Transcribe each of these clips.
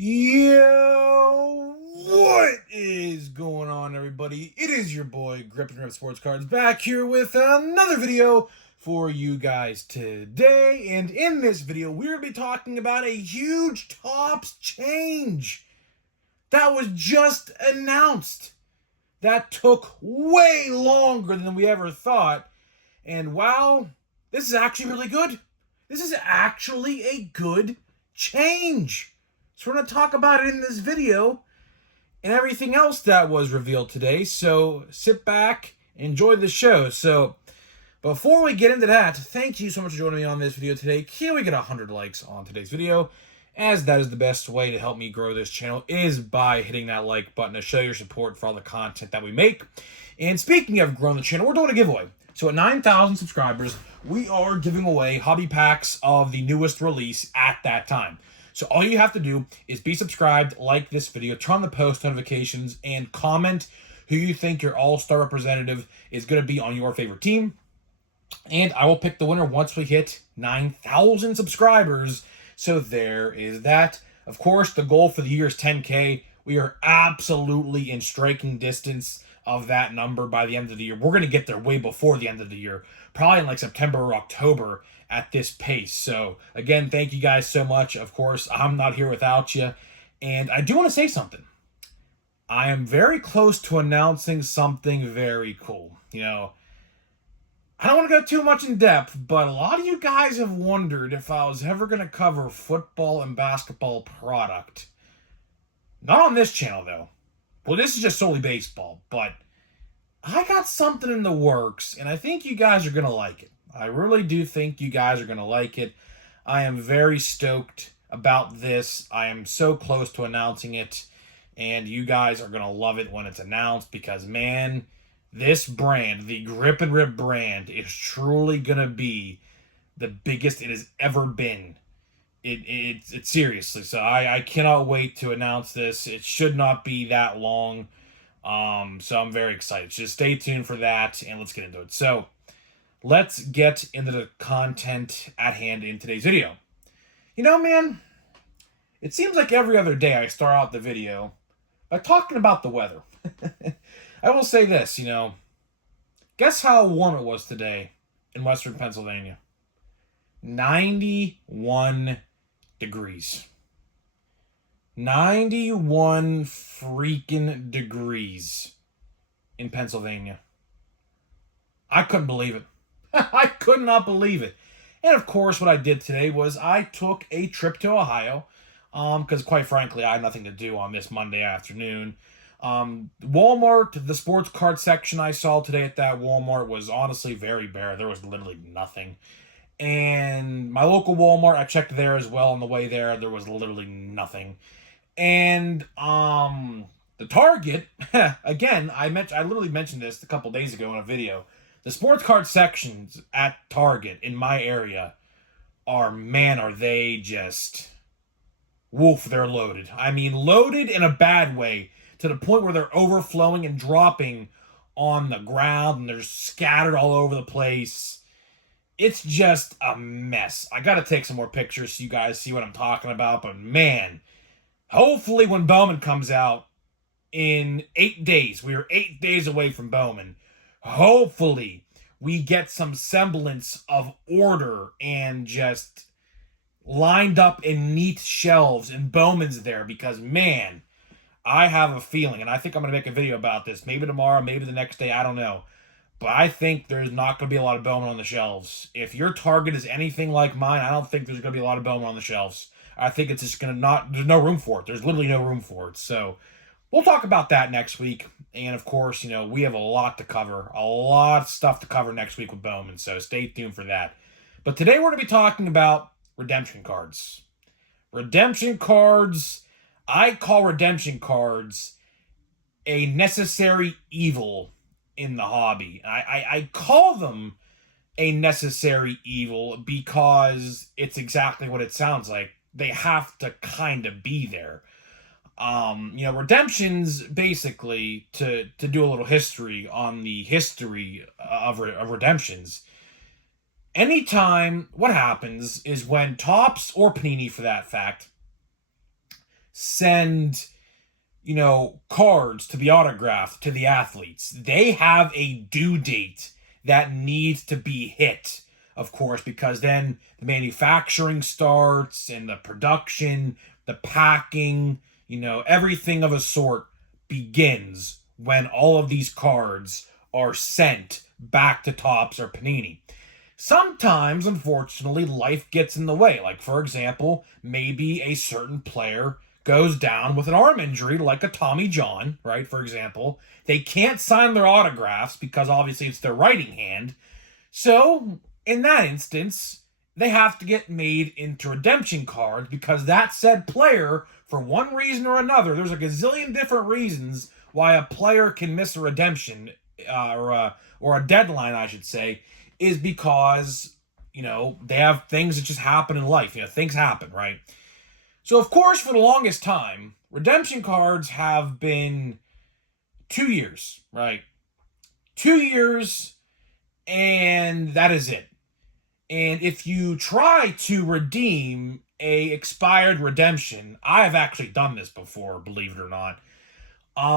Yo, what is going on, everybody? It is your boy, Grip and Rip Sports Cards, back here with another video for you guys today. And in this video, we're going to be talking about a huge Topps change that was just announced. That took way longer than we ever thought. And wow, this is actually really good. This is actually a good change. So we're going to talk about it in this video and everything else that was revealed today. So sit back, enjoy the show. So before we get into that, thank you so much for joining me on this video today. Can we get 100 likes on today's video? As that is the best way to help me grow this channel is by hitting that like button to show your support for all the content that we make. And speaking of growing the channel, we're doing a giveaway. So at 9,000 subscribers, we are giving away hobby packs of the newest release at that time. So all you have to do is be subscribed, like this video, turn on the post notifications, and comment who you think your all-star representative is going to be on your favorite team. And I will pick the winner once we hit 9,000 subscribers. So there is that. Of course, the goal for the year is 10K. We are absolutely in striking distance of that number by the end of the year. We're going to get there way before the end of the year, probably in like September or October at this pace. So again, thank you guys so much. Of course, I'm not here without you. And I do want to say something. I am very close to announcing something very cool. You know, I don't want to go too much in depth, but a lot of you guys have wondered if I was ever going to cover football and basketball product. Not on this channel, though. Well, this is just solely baseball, but I got something in the works, and I think you guys are going to like it. I really do think you guys are going to like it. I am very stoked about this. I am so close to announcing it, and you guys are going to love it when it's announced because, man, this brand, the Grip and Rip brand, is truly going to be the biggest it has ever been. It's seriously. So I cannot wait to announce this. It should not be that long. So I'm very excited. Just stay tuned for that, and let's get into it. So let's get into the content at hand in today's video. You know, man, it seems like every other day I start out the video by talking about the weather. I will say this, you know, guess how warm it was today in Western Pennsylvania? 91 degrees. 91 freaking degrees in Pennsylvania. I couldn't believe it. I could not believe it. And of course, what I did today was I took a trip to Ohio, because quite frankly, I had nothing to do on this Monday afternoon. Walmart, the sports card section I saw today at that Walmart was honestly very bare. There was literally nothing. And my local Walmart, I checked there as well on the way there. There was literally nothing. And the Target, again, I literally mentioned this a couple days ago in a video. The sports card sections at Target in my area are they just, woof, they're loaded. I mean, loaded in a bad way, to the point where they're overflowing and dropping on the ground, and they're scattered all over the place. It's just a mess. I gotta take some more pictures so you guys see what I'm talking about, but man, hopefully when Bowman comes out in 8 days, we are 8 days away from Bowman, hopefully we get some semblance of order and just lined up in neat shelves, and Bowman's there, because man, I have a feeling, and I think I'm going to make a video about this, maybe tomorrow, maybe the next day, I don't know, but I think there's not going to be a lot of Bowman on the shelves. If your Target is anything like mine, I don't think there's going to be a lot of Bowman on the shelves. I think it's just going to there's no room for it. There's literally no room for it. So we'll talk about that next week. And of course, you know, we have a lot to cover, a lot of stuff to cover next week with Bowman. So stay tuned for that. But today we're going to be talking about redemption cards. Redemption cards. I call redemption cards a necessary evil in the hobby. I call them a necessary evil because it's exactly what it sounds like. They have to kind of be there. You know, redemptions, basically, to do a little history on the history of redemptions. Anytime, what happens is when Topps, or Panini for that fact, send, cards to be autographed to the athletes. They have a due date that needs to be hit, of course, because then the manufacturing starts and the production, the packing, everything of a sort begins when all of these cards are sent back to Topps or Panini. Sometimes, unfortunately, life gets in the way. Like, for example, maybe a certain player goes down with an arm injury, like a Tommy John, right? For example, they can't sign their autographs because obviously it's their writing hand. So, in that instance, they have to get made into redemption cards because that said player, for one reason or another, there's a gazillion different reasons why a player can miss a redemption or a deadline, I should say, is because, they have things that just happen in life. Things happen, right? So, of course, for the longest time, redemption cards have been 2 years, right? 2 years, and that is it. And if you try to redeem a expired redemption, I've actually done this before, believe it or not.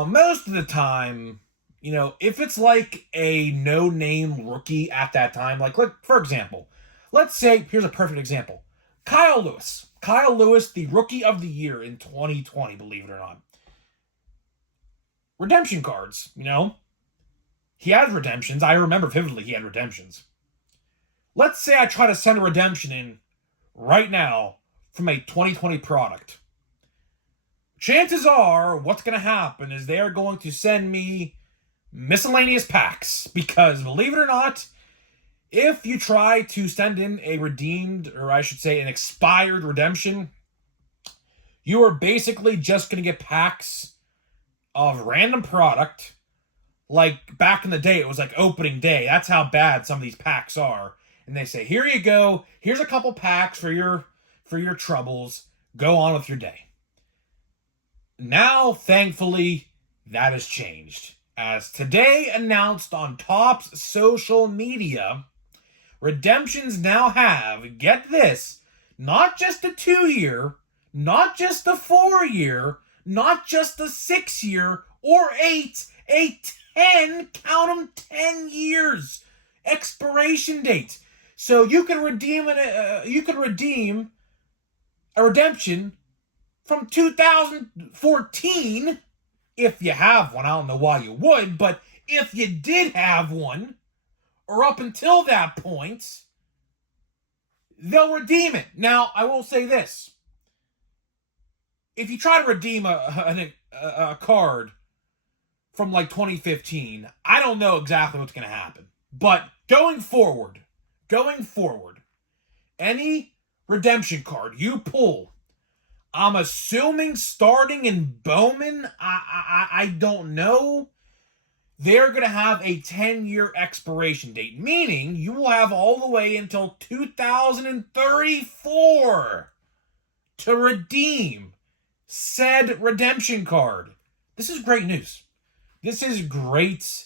Most of the time, if it's like a no-name rookie at that time, like, for example, let's say, here's a perfect example. Kyle Lewis. Kyle Lewis, the rookie of the year in 2020, believe it or not. Redemption cards, He has redemptions. I remember vividly he had redemptions. Let's say I try to send a redemption in right now from a 2020 product. Chances are what's going to happen is they are going to send me miscellaneous packs because, believe it or not, if you try to send in a redeemed, or I should say an expired redemption, you are basically just going to get packs of random product. Like back in the day, it was like opening day. That's how bad some of these packs are. And they say, here you go. Here's a couple packs for your troubles. Go on with your day. Now, thankfully, that has changed. As today announced on Topps social media, redemptions now have, get this, not just a 2-year, not just a 4-year, not just a 6-year, or 8, a 10, count them, 10 years expiration date. So you can redeem a redemption from 2014 if you have one. I don't know why you would, but if you did have one, or up until that point, they'll redeem it. Now, I will say this. If you try to redeem a card from like 2015, I don't know exactly what's going to happen. But going forward, any redemption card you pull, I'm assuming starting in Bowman, I don't know, they're going to have a 10-year expiration date, meaning you will have all the way until 2034 to redeem said redemption card. This is great news. This is great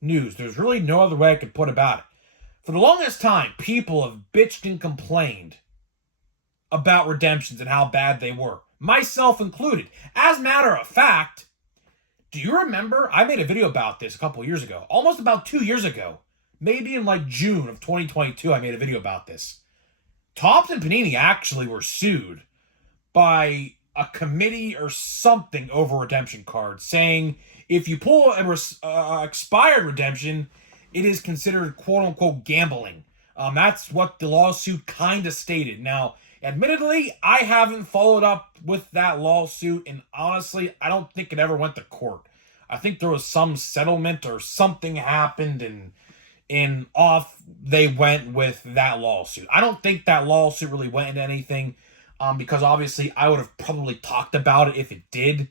news. There's really no other way I could put about it. For the longest time, people have bitched and complained about redemptions and how bad they were, myself included. As a matter of fact, do you remember? I made a video about this a couple years ago, almost about 2 years ago, maybe in like June of 2022. I made a video about this. Topps and Panini actually were sued by a committee or something over redemption cards, saying if you pull an expired redemption, it is considered quote-unquote gambling. That's what the lawsuit kind of stated. Now, admittedly, I haven't followed up with that lawsuit, and honestly, I don't think it ever went to court. I think there was some settlement or something happened, and off they went with that lawsuit. I don't think that lawsuit really went into anything, because obviously I would have probably talked about it if it did.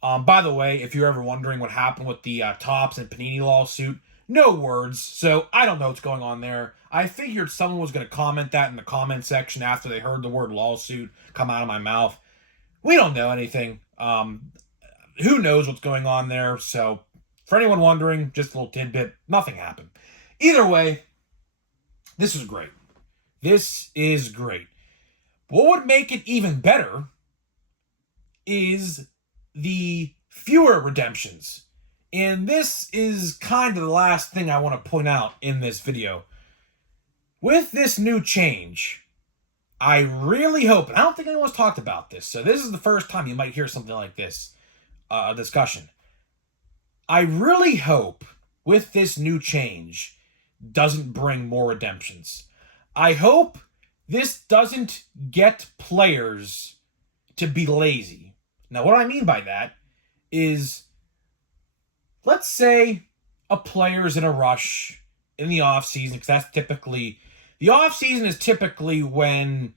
By the way, if you're ever wondering what happened with the Topps and Panini lawsuit, no words, so I don't know what's going on there. I figured someone was going to comment that in the comment section after they heard the word lawsuit come out of my mouth. We don't know anything. Who knows what's going on there? So, for anyone wondering, just a little tidbit, nothing happened. Either way, this is great. This is great. What would make it even better is the fewer redemptions. And this is kind of the last thing I want to point out in this video. With this new change, I really hope, and I don't think anyone's talked about this, so this is the first time you might hear something like this, a discussion. I really hope with this new change doesn't bring more redemptions. I hope this doesn't get players to be lazy. Now, what I mean by that is, let's say a player's in a rush in the offseason, because that's typically, the offseason is typically when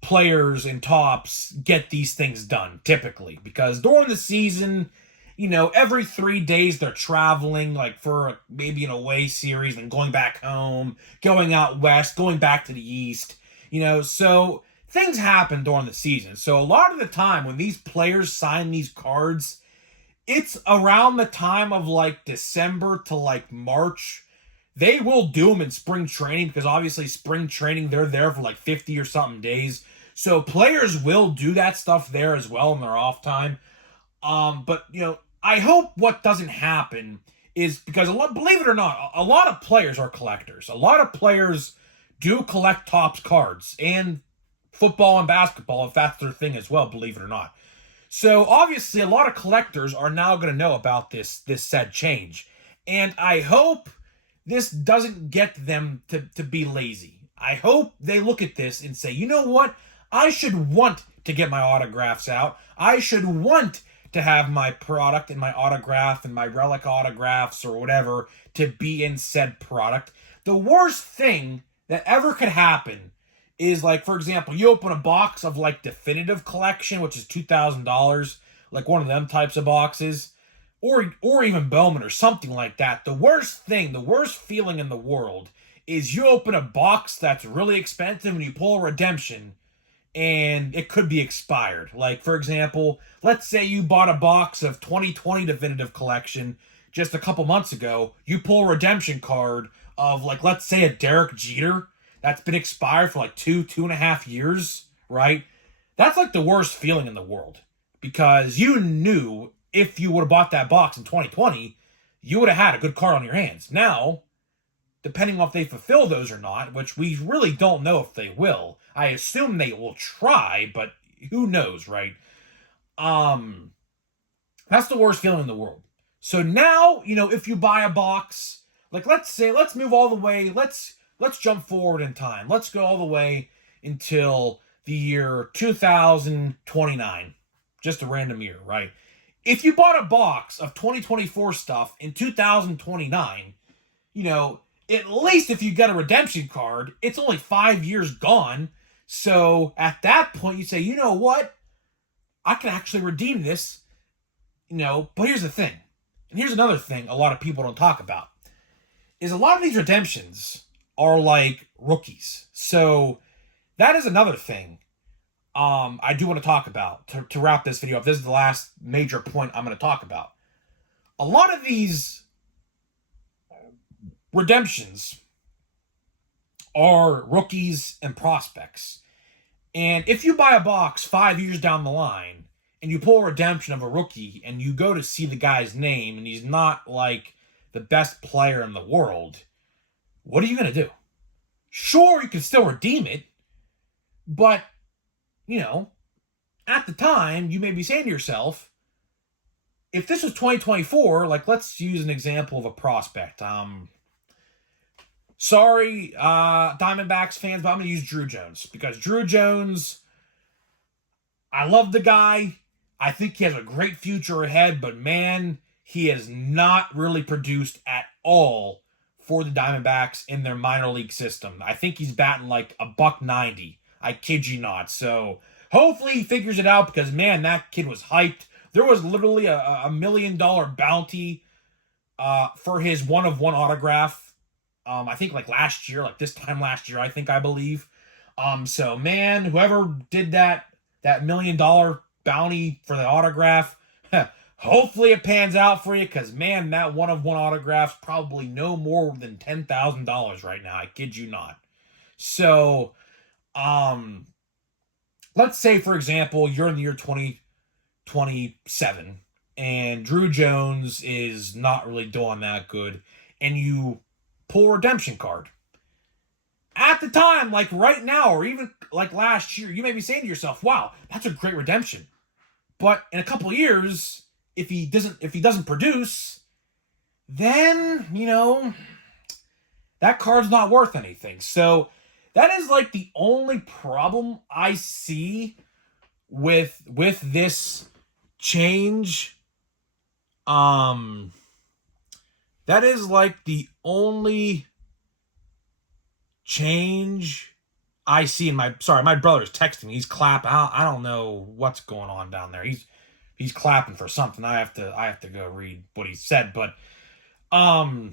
players and tops get these things done, typically. Because during the season, every 3 days they're traveling, like for maybe an away series and going back home, going out west, going back to the east, so things happen during the season. So a lot of the time when these players sign these cards, it's around the time of like December to like March. They will do them in spring training because obviously spring training, they're there for like 50 or something days. So players will do that stuff there as well in their off time. But I hope what doesn't happen is, because believe it or not, a lot of players are collectors. A lot of players do collect Topps cards, and football and basketball, if that's their thing as well, believe it or not. So obviously a lot of collectors are now going to know about this said change. And I hope this doesn't get them to be lazy. I hope they look at this and say, you know what? I should want to get my autographs out. I should want to have my product and my autograph and my relic autographs or whatever to be in said product. The worst thing that ever could happen is, like, for example, you open a box of like Definitive Collection, which is $2,000, like one of them types of boxes, or even Bowman or something like that. The worst feeling in the world is you open a box that's really expensive and you pull a redemption and it could be expired. Like, for example, let's say you bought a box of 2020 Definitive Collection just a couple months ago. You pull a redemption card of, like, let's say a Derek Jeter that's been expired for like 2.5 years, right? That's like the worst feeling in the world, because you knew if you would have bought that box in 2020, you would have had a good card on your hands. Now, depending on if they fulfill those or not, which we really don't know if they will. I assume they will try, but who knows, right? That's the worst feeling in the world. So now, if you buy a box, like let's move all the way, let's jump forward in time. Let's go all the way until the year 2029. Just a random year, right? If you bought a box of 2024 stuff in 2029, at least if you get a redemption card, it's only 5 years gone. So at that point, you say, you know what? I can actually redeem this. But here's the thing. And here's another thing a lot of people don't talk about. Is a lot of these redemptions are like rookies. So that is another thing I do want to talk about to wrap this video up. This is the last major point I'm going to talk about. A lot of these redemptions are rookies and prospects. And if you buy a box 5 years down the line and you pull a redemption of a rookie and you go to see the guy's name and he's not like the best player in the world, what are you going to do? Sure, you can still redeem it, but, at the time, you may be saying to yourself, if this was 2024, like, let's use an example of a prospect. Sorry, Diamondbacks fans, but I'm going to use Drew Jones, because Drew Jones, I love the guy. I think he has a great future ahead, but man, he has not really produced at all for the Diamondbacks in their minor league system. I think he's batting like $190. I kid you not. So hopefully he figures it out, because man, that kid was hyped. There was literally a $1 million bounty for his one-of-one autograph. I think like last year, like this time last year, I believe. So man, whoever did that $1 million bounty for the autograph, hopefully it pans out for you, because man, that one-of-one autograph's probably no more than $10,000 right now. I kid you not. So, let's say, for example, you're in the year 2027 and Drew Jones is not really doing that good, and you pull a redemption card. At the time, like right now, or even like last year, you may be saying to yourself, wow, that's a great redemption. But in a couple of years, if he doesn't produce, then, that card's not worth anything. So that is like the only problem I see with this change. That is like the only change I see in my brother's texting me. He's clapping. I don't know what's going on down there. He's clapping for something. I have to go read what he said, but to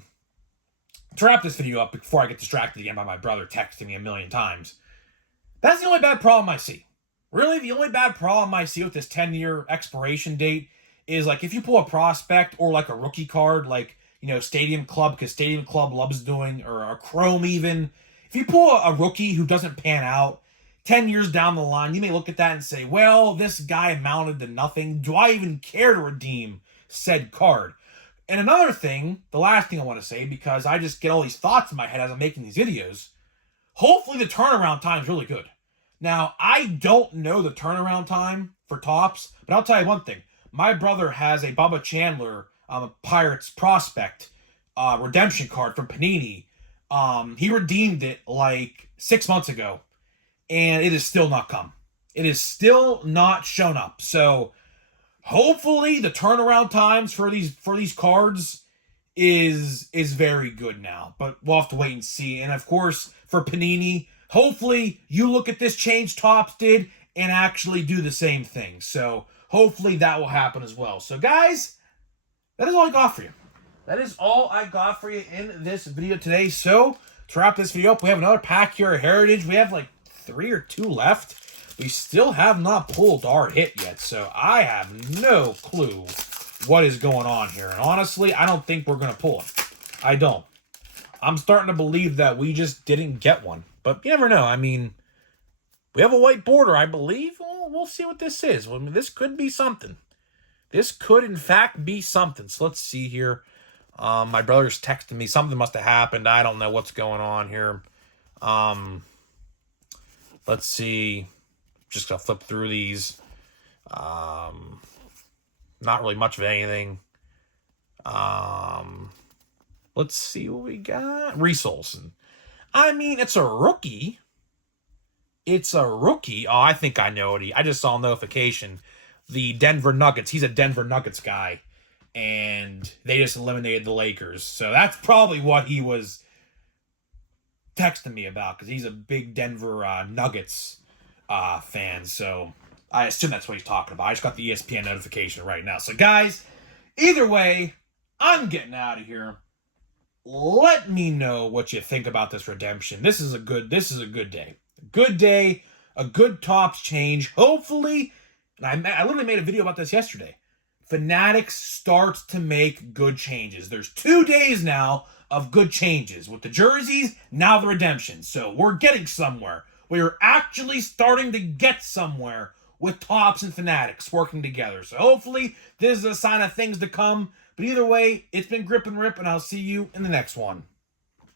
wrap this video up before I get distracted again by my brother texting me a million times. That's the only bad problem I see. Really, the only bad problem I see with this 10-year expiration date is, like, if you pull a prospect or like a rookie card, like, Stadium Club, because Stadium Club loves doing, or a Chrome even. If you pull a rookie who doesn't pan out, 10 years down the line, you may look at that and say, well, this guy amounted to nothing. Do I even care to redeem said card? And another thing, the last thing I want to say, because I just get all these thoughts in my head as I'm making these videos, hopefully the turnaround time is really good. Now, I don't know the turnaround time for Topps, but I'll tell you one thing. My brother has a Bubba Chandler Pirates prospect redemption card from Panini. He redeemed it like 6 months ago, and it is still not come. It is still not shown up. So hopefully the turnaround times for these cards is very good now. But we'll have to wait and see. And of course, for Panini, hopefully you look at this change Topps did and actually do the same thing. So hopefully that will happen as well. So guys, that is all I got for you. That is all I got for you in this video today. So to wrap this video up, we have another pack here at Heritage. We have like 3 or 2 left. We still have not pulled our hit yet, so I have no clue what is going on here. And honestly, I don't think we're going to pull it. I don't. I'm starting to believe that we just didn't get one. But you never know. I mean, we have a white border, I believe. Well, we'll see what this is. I mean, this could be something. This could, in fact, be something. So let's see here. My brother's texting me. Something must have happened. I don't know what's going on here. Let's see. Just gonna flip through these. Not really much of anything. Let's see what we got. Reese Olson. I mean, it's a rookie. It's a rookie. Oh, I think I know it. I just saw a notification. The Denver Nuggets. He's a Denver Nuggets guy. And they just eliminated the Lakers. So that's probably what he was texting me about, because he's a big Denver Nuggets fan. So I assume that's what he's talking about. I just got the ESPN notification right now. So guys, either way, I'm getting out of here. Let me know what you think about this redemption. This is a good day. A good day, a good Topps change. Hopefully, and I literally made a video about this yesterday. Fanatics starts to make good changes. There's 2 days now of good changes. With the jerseys, now the redemption. So we're getting somewhere. We're actually starting to get somewhere with Topps and Fanatics working together. So hopefully this is a sign of things to come. But either way, it's been Grip and Rip, and I'll see you in the next one.